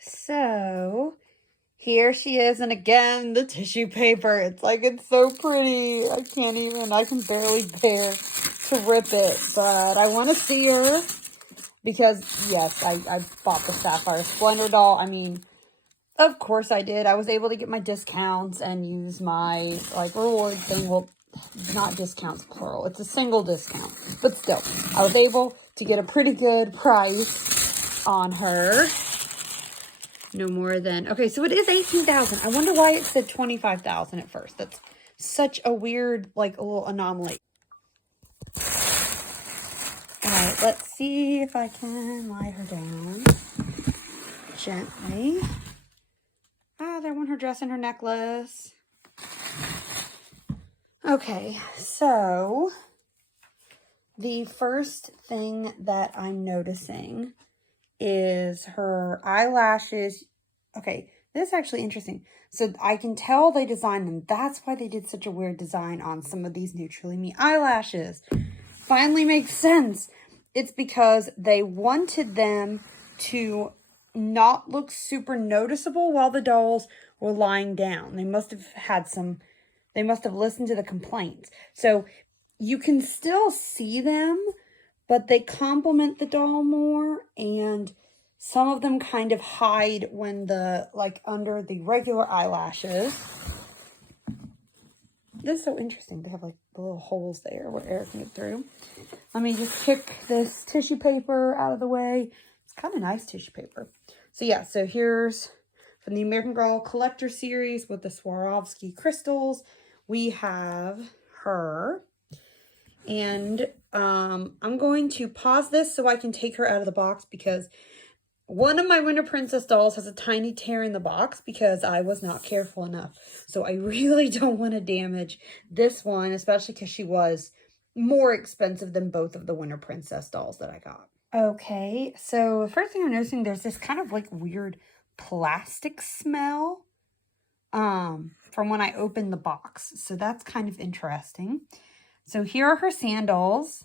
so here she is, and again, the tissue paper. It's like, it's so pretty. I can barely bear to rip it, but I want to see her because, yes, I bought the Sapphire Splendor doll. I mean, of course I did. I was able to get my discounts and use my, like, reward thing. Well, not discounts, plural. It's a single discount, but still, I was able to get a pretty good price on her. No more than, okay, so it is $18,000. I wonder why it said $25,000 at first. That's such a weird, like, a little anomaly. All right, let's see if I can lie her down gently. Ah, there went her dress and her necklace. Okay, so the first thing that I'm noticing is her eyelashes. Okay, this is actually interesting. So I can tell they designed them. That's why they did such a weird design on some of these new Truly Me eyelashes. Finally makes sense. It's because they wanted them to not look super noticeable while the dolls were lying down. They must have listened to the complaints. So you can still see them, but they complement the doll more, and some of them kind of hide when under the regular eyelashes. This is so interesting. They have like the little holes there where air can get through. Let me just pick this tissue paper out of the way. It's kind of nice tissue paper. So yeah, so here's from the American Girl Collector Series with the Swarovski crystals. We have her. And I'm going to pause this so I can take her out of the box because one of my Winter Princess dolls has a tiny tear in the box because I was not careful enough. So I really don't want to damage this one, especially because she was more expensive than both of the Winter Princess dolls that I got. Okay, so the first thing I'm noticing, there's this kind of like weird plastic smell from when I opened the box. So that's kind of interesting. So here are her sandals.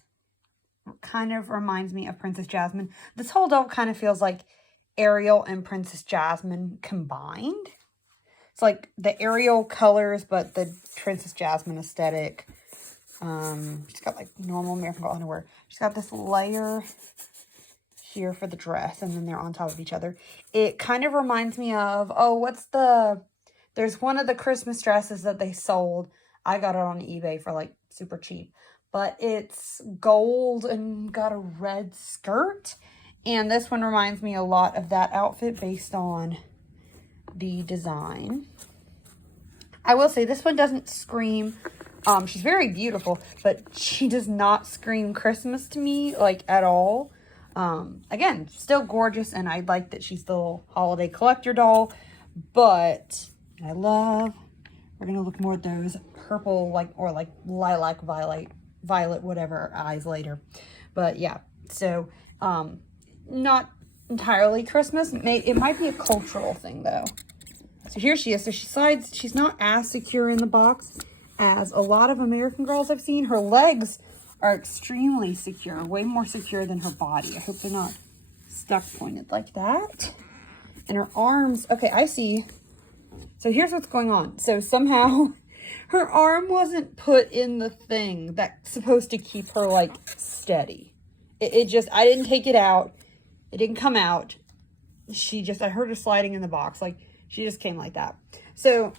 Kind of reminds me of Princess Jasmine. This whole doll kind of feels like Ariel and Princess Jasmine combined. It's like the Ariel colors, but the Princess Jasmine aesthetic. She's got like normal American Girl underwear. She's got this layer here for the dress, and then they're on top of each other. It kind of reminds me of, there's one of the Christmas dresses that they sold. I got it on eBay for like super cheap, but it's gold and got a red skirt, and this one reminds me a lot of that outfit based on the design. I will say this one doesn't scream, she's very beautiful, but she does not scream Christmas to me, like, at all. Again, still gorgeous, and I like that she's the little holiday collector doll, but we're gonna look more at those purple, or lilac, violet, whatever eyes later. But yeah, so not entirely Christmas. It might be a cultural thing though. So here she is. So she's not as secure in the box as a lot of American Girls I've seen. Her legs are extremely secure, way more secure than her body. I hope they're not stuck pointed like that. And her arms, okay, I see. So here's what's going on. So somehow her arm wasn't put in the thing that's supposed to keep her like steady. It just, I didn't take it out. It didn't come out. I heard her sliding in the box. Like, she just came like that. So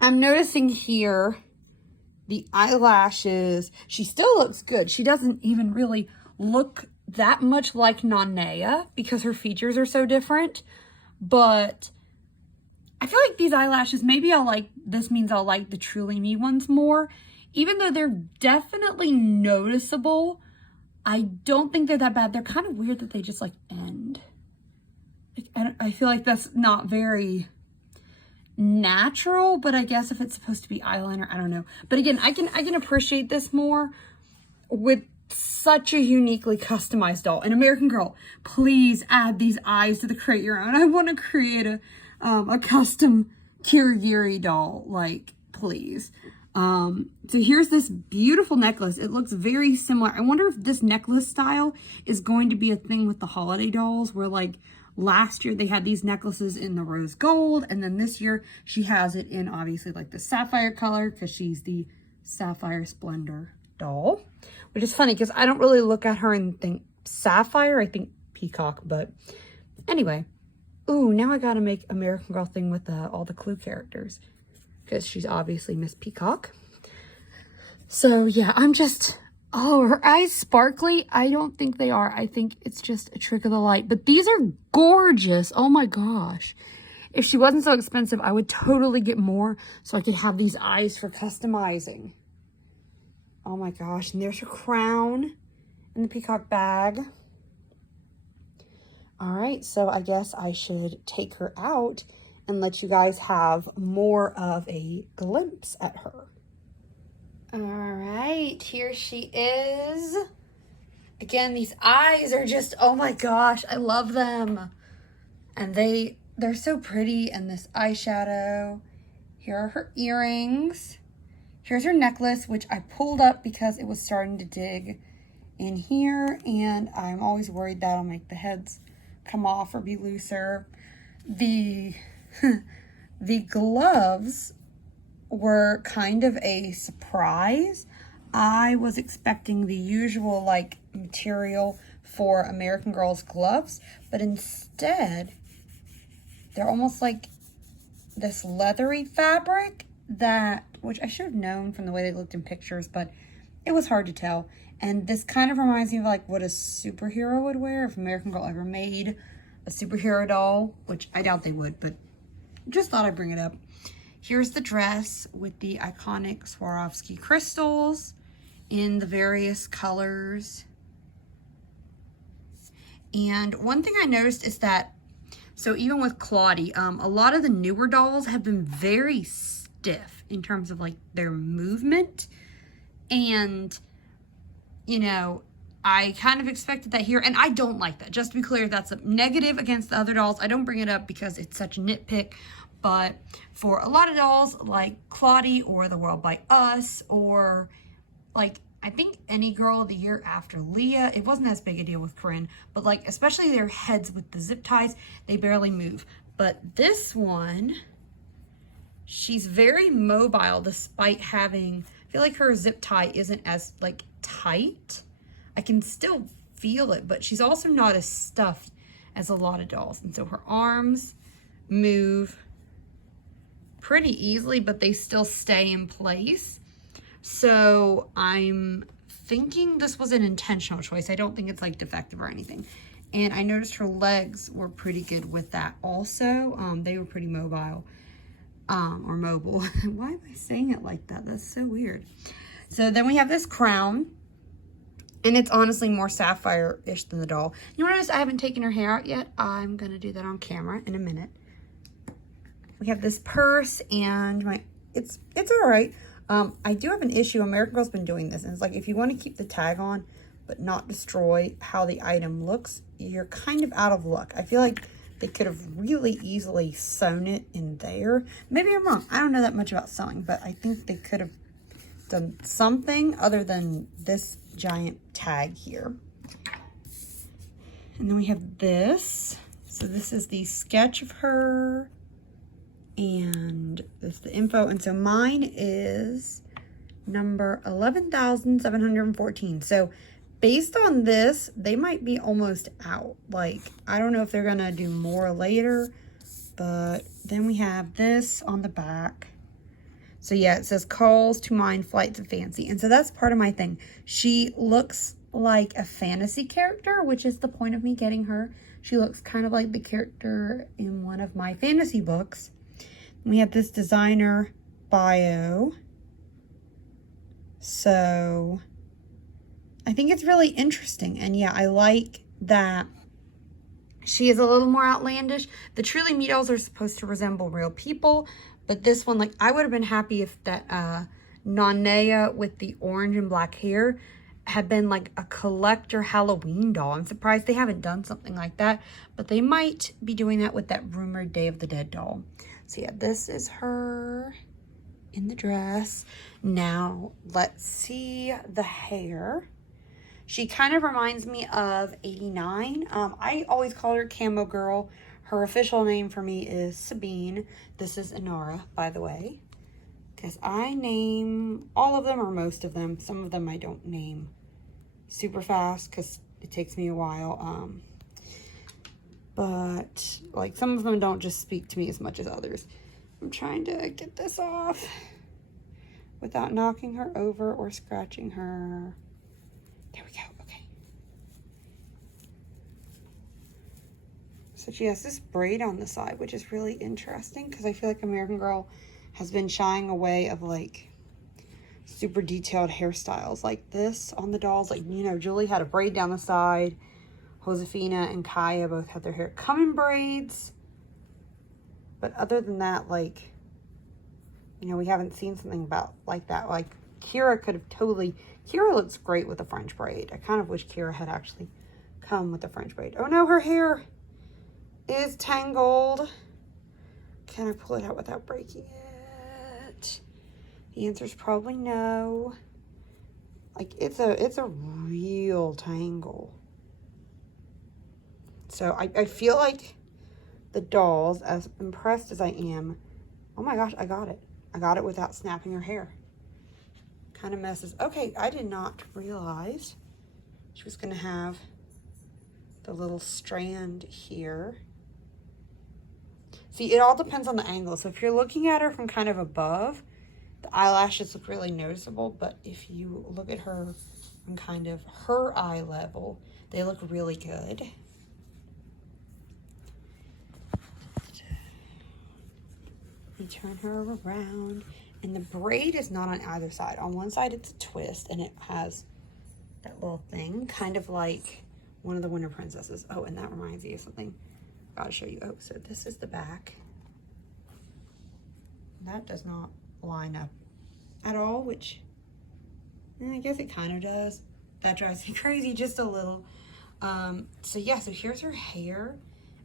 I'm noticing here the eyelashes. She still looks good. She doesn't even really look that much like Nanea because her features are so different. But I feel like these eyelashes, maybe this means I'll like the Truly Me ones more. Even though they're definitely noticeable, I don't think they're that bad. They're kind of weird that they just like end. I feel like that's not very natural, but I guess if it's supposed to be eyeliner, I don't know. But again, I can appreciate this more with such a uniquely customized doll. And American Girl, please add these eyes to the Create Your Own. I want to create a custom Kirigiri doll, like, please. So here's this beautiful necklace. It looks very similar. I wonder if this necklace style is going to be a thing with the holiday dolls where like Last year, they had these necklaces in the rose gold. And then this year, she has it in, obviously, like the sapphire color because she's the Sapphire Splendor doll. Which is funny because I don't really look at her and think sapphire. I think peacock. But anyway. Ooh, now I got to make American Girl thing with all the Clue characters. Because she's obviously Miss Peacock. So, yeah, I'm just... Oh, her eyes sparkly? I don't think they are. I think it's just a trick of the light. But these are gorgeous. Oh my gosh. If she wasn't so expensive, I would totally get more so I could have these eyes for customizing. Oh my gosh. And there's her crown and the peacock bag. All right, so I guess I should take her out and let you guys have more of a glimpse at her. All right, here she is. Again, these eyes are just, oh my gosh, I love them. And they're so pretty. And this eyeshadow. Here are her earrings. Here's her necklace, which I pulled up because it was starting to dig in here. And I'm always worried that'll make the heads come off or be looser. The gloves were kind of a surprise. I was expecting the usual like material for American Girl's gloves, but instead they're almost like this leathery fabric which I should have known from the way they looked in pictures, but it was hard to tell. And this kind of reminds me of like what a superhero would wear if American Girl ever made a superhero doll, which I doubt they would, but just thought I'd bring it up. Here's the dress with the iconic Swarovski crystals in the various colors. And one thing I noticed is that, so even with Claudie, a lot of the newer dolls have been very stiff in terms of like their movement. And, you know, I kind of expected that here, and I don't like that. Just to be clear, that's a negative against the other dolls. I don't bring it up because it's such a nitpick. But for a lot of dolls like Claudie or The World by Us, or like I think any girl of the year after Leah, it wasn't as big a deal with Corinne, but like especially their heads with the zip ties, they barely move. But this one, she's very mobile despite having, I feel like her zip tie isn't as like tight. I can still feel it, but she's also not as stuffed as a lot of dolls. And so her arms move pretty easily, but they still stay in place. So I'm thinking this was an intentional choice. I don't think it's like defective or anything. And I noticed her legs were pretty good with that also. They were pretty mobile, or mobile. Why am I saying it like that? That's so weird. So then we have this crown, and it's honestly more sapphire-ish than the doll. You notice I haven't taken her hair out yet. I'm gonna do that on camera in a minute. We have this purse, and it's all right. I do have an issue. American Girl's been doing this, and it's like if you want to keep the tag on but not destroy how the item looks, you're kind of out of luck. I feel like they could have really easily sewn it in there. Maybe I'm wrong. I don't know that much about sewing, but I think they could have done something other than this giant tag here. And then we have this. So this is the sketch of her. And this is the info. And so mine is number 11,714. So based on this, they might be almost out. Like, I don't know if they're gonna do more later, but then we have this on the back. So yeah, it says calls to mind flights of fancy. And so that's part of my thing. She looks like a fantasy character, which is the point of me getting her. She looks kind of like the character in one of my fantasy books. We have this designer bio. So I think it's really interesting. And yeah, I like that she is a little more outlandish. The Truly Me dolls are supposed to resemble real people. But this one, like, I would have been happy if that Nanea with the orange and black hair had been like a collector Halloween doll. I'm surprised they haven't done something like that. But they might be doing that with that rumored Day of the Dead doll. So yeah, this is her in the dress. Now, let's see the hair. She kind of reminds me of 89. I always call her Camo Girl. Her official name for me is Sabine. This is Inara, by the way. Because I name all of them or most of them. Some of them I don't name super fast because it takes me a while. But like some of them don't just speak to me as much as others. I'm trying to get this off without knocking her over or scratching her. There we go. Okay. So she has this braid on the side, which is really interesting because I feel like American Girl has been shying away of like super detailed hairstyles like this on the dolls. Like, you know, Julie had a braid down the side. Josefina and Kaya both had their hair come in braids. But other than that, like, you know, we haven't seen something about like that. Like, Kira could have totally... Kira looks great with a French braid. I kind of wish Kira had actually come with a French braid. Oh no, her hair is tangled. Can I pull it out without breaking it? The answer is probably no. Like, it's a real tangle. So I feel like the dolls, as impressed as I am, oh my gosh, I got it. I got it without snapping her hair. Kind of messes. Okay, I did not realize she was going to have the little strand here. See, it all depends on the angle. So if you're looking at her from kind of above, the eyelashes look really noticeable. But if you look at her from kind of her eye level, they look really good. You turn her around, and the braid is not on either side. On one side, it's a twist, and it has that little thing, kind of like one of the Winter Princesses. Oh, and that reminds me of something I gotta show you. Oh, so this is the back. That does not line up at all, which I guess it kind of does. That drives me crazy just a little. So yeah, so here's her hair.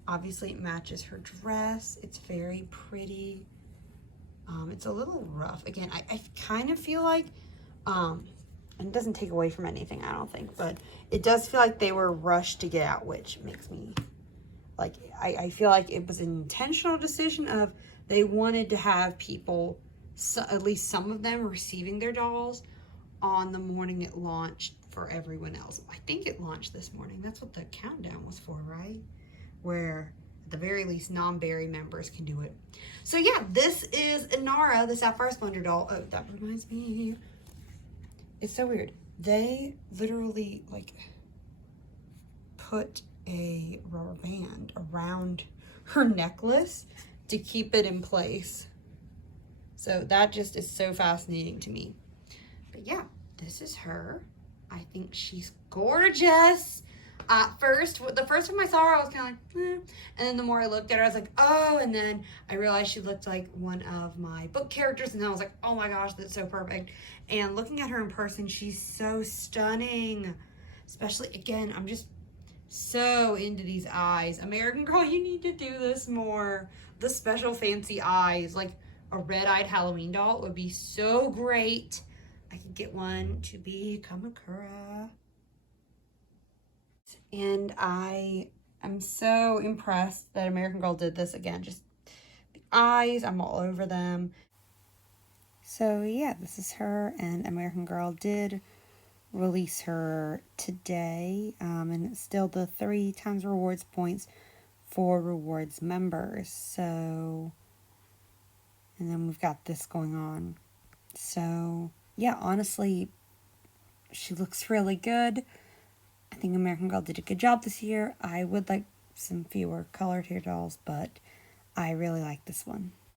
Obviously, it matches her dress. It's very pretty. It's a little rough. Again, I kind of feel like, and it doesn't take away from anything, I don't think, but it does feel like they were rushed to get out, which makes me, like, I feel like it was an intentional decision of they wanted to have people, so, at least some of them, receiving their dolls on the morning it launched for everyone else. I think it launched this morning. That's what the countdown was for, right? Where at the very least non-Berry members can do it. So yeah, this is Inara, the Sapphire Splendor doll. Oh, that reminds me. It's so weird. They literally like put a rubber band around her necklace to keep it in place. So that just is so fascinating to me. But yeah, this is her. I think she's gorgeous. At first, the first time I saw her, I was kind of like, eh. And then the more I looked at her, I was like, oh. And then I realized she looked like one of my book characters. And then I was like, oh my gosh, that's so perfect. And looking at her in person, she's so stunning. Especially, again, I'm just so into these eyes. American Girl, you need to do this more. The special fancy eyes. Like a red-eyed Halloween doll would be so great. I could get one to be Kamakura. And I am so impressed that American Girl did this again. Just the eyes, I'm all over them. So yeah, this is her, and American Girl did release her today. And it's still the 3 times rewards points for rewards members. So, and then we've got this going on. So yeah, honestly, she looks really good. I think American Girl did a good job this year. I would like some fewer colored hair dolls, but I really like this one.